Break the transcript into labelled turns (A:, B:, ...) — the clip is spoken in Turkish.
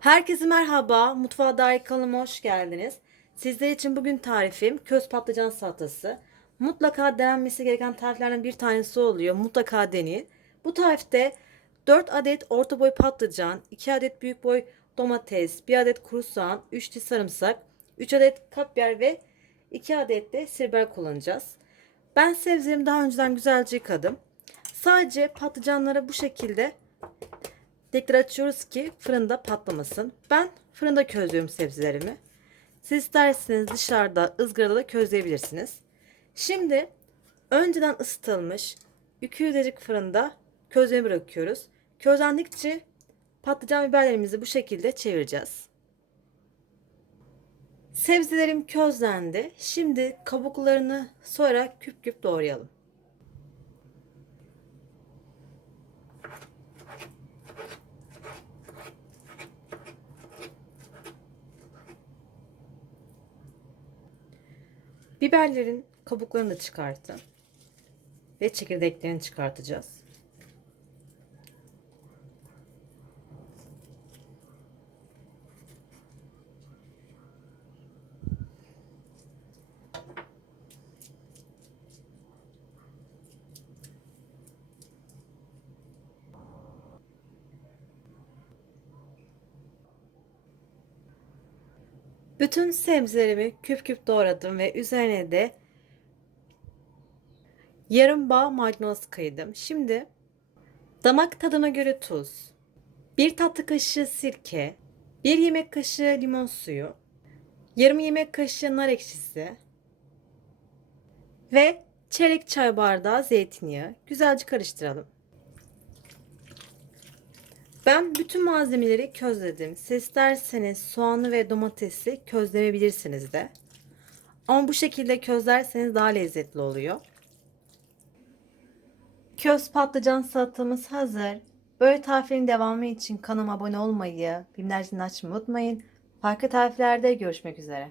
A: Herkese merhaba. Mutfağa dair kanalıma hoş geldiniz. Sizler için bugün tarifim köz patlıcan salatası. Mutlaka denenmesi gereken tariflerden bir tanesi oluyor. Mutlaka deneyin. Bu tarifte 4 adet orta boy patlıcan, 2 adet büyük boy domates, 1 adet kuru soğan, 3 diş sarımsak, 3 adet kapbiber ve 2 adet de sirber kullanacağız. Ben sebzelerimi daha önceden güzelce yıkadım. Sadece patlıcanlara bu şekilde Tekrar açıyoruz ki fırında patlamasın. Ben fırında közlüyorum sebzelerimi. Siz isterseniz dışarıda ızgarada da közleyebilirsiniz. Şimdi önceden ısıtılmış 200 derecelik fırında közlemeye bırakıyoruz. Közlendikçe patlıcan biberlerimizi bu şekilde çevireceğiz. Sebzelerim közlendi. Şimdi kabuklarını soyarak küp küp doğrayalım. Biberlerin kabuklarını da çıkartın. Ve çekirdeklerini çıkartacağız. Bütün sebzelerimi küp küp doğradım ve üzerine de yarım bağ maydanoz kıydım. Şimdi damak tadına göre tuz, bir tatlı kaşığı sirke, bir yemek kaşığı limon suyu, yarım yemek kaşığı nar ekşisi ve çeyrek çay bardağı zeytinyağı güzelce karıştıralım. Ben bütün malzemeleri közledim. Siz isterseniz soğanı ve domatesi közleyebilirsiniz de. Ama bu şekilde közlerseniz daha lezzetli oluyor. Köz patlıcan salatamız hazır. Böyle tariflerin devamı için kanalıma abone olmayı, bildirimleri açmayı unutmayın. Farklı tariflerde görüşmek üzere.